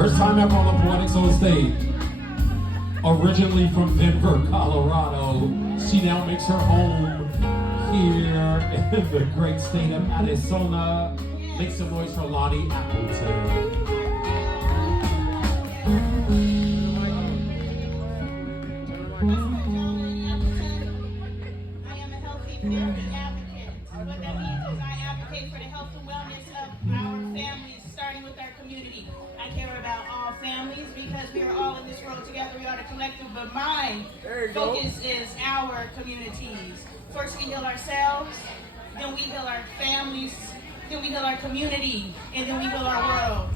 First time ever on the Poetic Soul stage. Originally from Denver, Colorado, she now makes her home here in the great state of Arizona. Make some noise for Lonnie Appleton. I am a healthy therapy advocate. What that means is I advocate for the health and wellness of our families, starting with our community. I care about all families because we are all in this world together. We are the collective, but my focus is our communities. First we heal ourselves, then we heal our families, then we heal our community, and then we heal our world.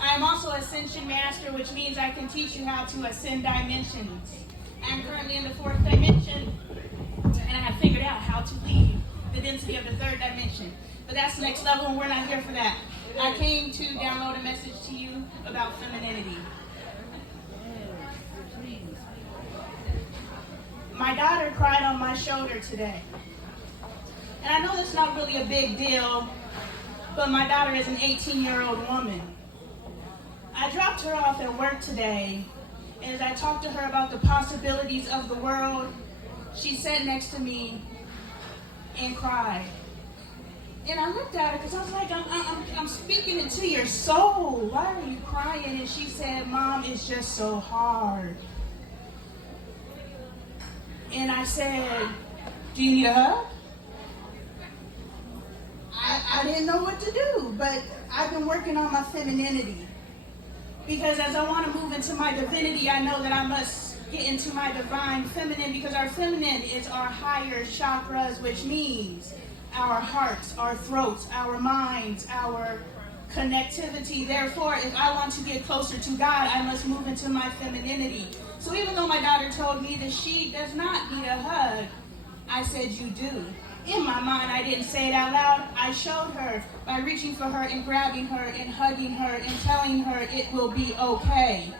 I am also Ascension Master, which means I can teach you how to ascend dimensions. I'm currently in the 4th dimension, and I have figured out how to leave the density of the 3rd dimension. But that's next level, and we're not here for that. I came to download a message to you about femininity. My daughter cried on my shoulder today. And I know that's not really a big deal, but my daughter is an 18-year-old woman. I dropped her off at work today, and as I talked to her about the possibilities of the world, she sat next to me and cried. And I looked at her because I was like, I'm speaking into your soul. Why are you crying? And she said, Mom, it's just so hard. And I said, do you need a hug? I didn't know what to do, but I've been working on my femininity. Because as I want to move into my divinity, I know that I must get into my divine feminine, because our feminine is our higher chakras, which means our hearts, our throats, our minds, our connectivity. Therefore, if I want to get closer to God, I must move into my femininity. So even though my daughter told me that she does not need a hug, I said, you do. In my mind, I didn't say it out loud. I showed her by reaching for her and grabbing her and hugging her and telling her it will be okay.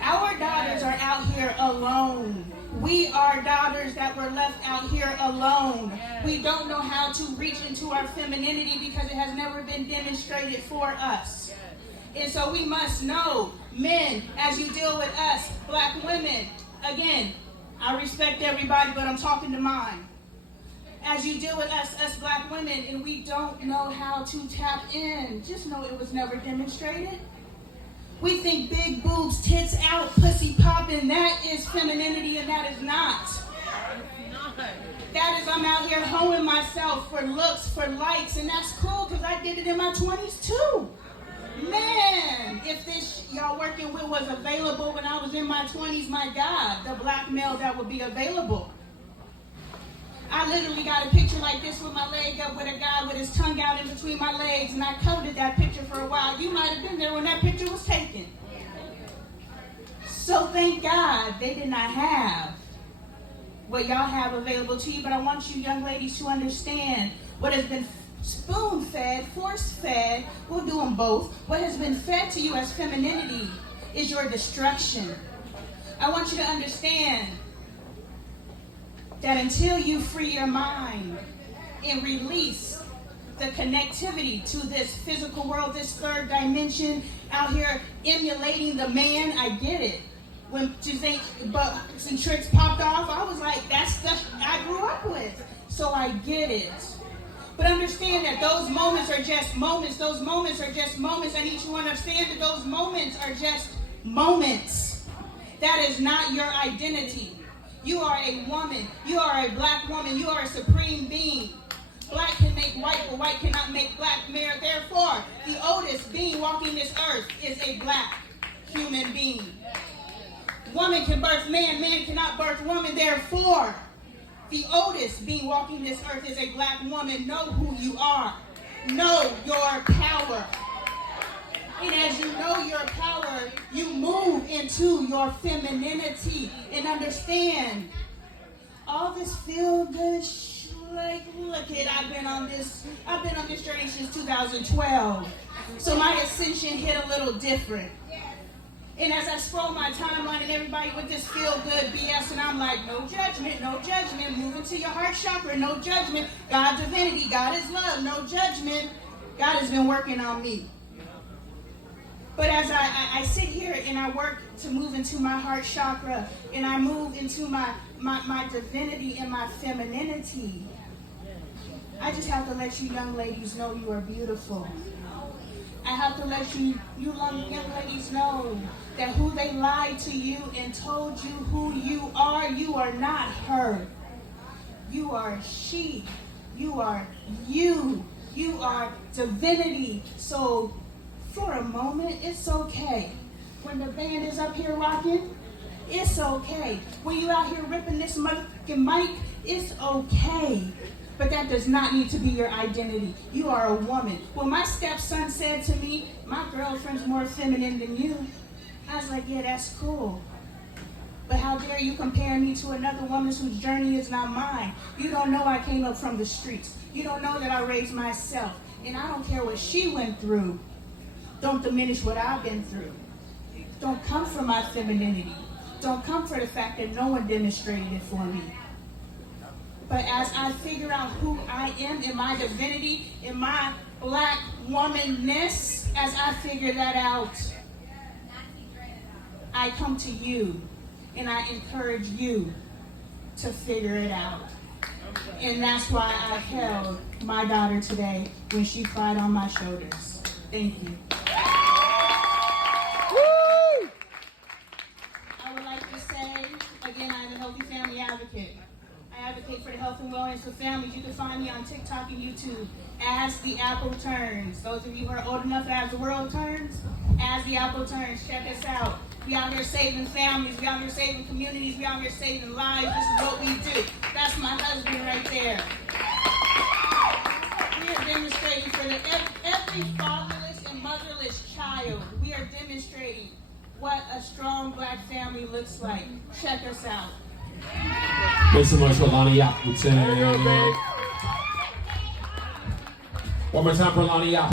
Our daughters are out here alone. We are daughters that were left out here alone. We don't know how to reach into our femininity because it has never been demonstrated for us. And so we must know, men, as you deal with us, black women, again, I respect everybody, but I'm talking to mine. As you deal with us black women, and we don't know how to tap in, just know it was never demonstrated. We think big boobs, tits out, pussy popping, that is femininity, and that is not. That is I'm out here hoeing myself for looks, for likes, and that's cool because I did it in my 20s too. Man, if this y'all working with was available when I was in my 20s, my God, the black male that would be available. I literally got a picture like this with my leg up with a guy with his tongue out in between my legs, and I coveted that picture for a while. You might have been there when that picture was taken. So thank God they did not have what y'all have available to you, but I want you young ladies to understand what has been spoon-fed, force-fed, we'll do them both. What has been fed to you as femininity is your destruction. I want you to understand that until you free your mind and release the connectivity to this physical world, this 3rd dimension, out here emulating the man, I get it. When bucks and tricks popped off, I was like, that's stuff I grew up with. So I get it. But understand that those moments are just moments. Those moments are just moments. I need you to understand that those moments are just moments. That is not your identity. You are a woman. You are a black woman. You are a supreme being. Black can make white, but white cannot make black. Therefore, the oldest being walking this earth is a black human being. Woman can birth man. Man cannot birth woman. Therefore, the oldest being walking this earth is a black woman. Know who you are. Know your power. And as you know your power, you move into your femininity and understand all this feel good like, look it, I've been on this journey since 2012. So my ascension hit a little different. And as I scroll my timeline and everybody with this feel-good BS, and I'm like, no judgment, move into your heart chakra, no judgment. God divinity, God is love, no judgment. God has been working on me. But But as I sit here and I work to move into my heart chakra, and I move into my divinity and my femininity, I just have to let you young ladies know you are beautiful. I have to let you young ladies know that who they lied to you and told you who you are not her. You are she. You are you. You are divinity. So for a moment, it's okay. When the band is up here rocking, it's okay. When you out here ripping this motherfucking mic, it's okay. But that does not need to be your identity. You are a woman. When my stepson said to me, my girlfriend's more feminine than you, I was like, yeah, that's cool. But how dare you compare me to another woman whose journey is not mine? You don't know I came up from the streets. You don't know that I raised myself. And I don't care what she went through. Don't diminish what I've been through. Don't come for my femininity. Don't come for the fact that no one demonstrated it for me. But as I figure out who I am in my divinity, in my black womanness, as I figure that out, I come to you and I encourage you to figure it out. And that's why I held my daughter today when she cried on my shoulders. Thank you. I would like to say, again, I'm a healthy family advocate. I advocate for the health and wellness of families. You can find me on TikTok and YouTube as the apple turns. Those of you who are old enough as the world turns, as the apple turns, check us out. We out here saving families, we out here saving communities, we out here saving lives. This is what we do. That's my husband right there. We are demonstrating for every fatherless and motherless child. We are demonstrating what a strong black family looks like. Check us out. Make some noise for Lonnie Yap would say. One more time for Lonnie Yap.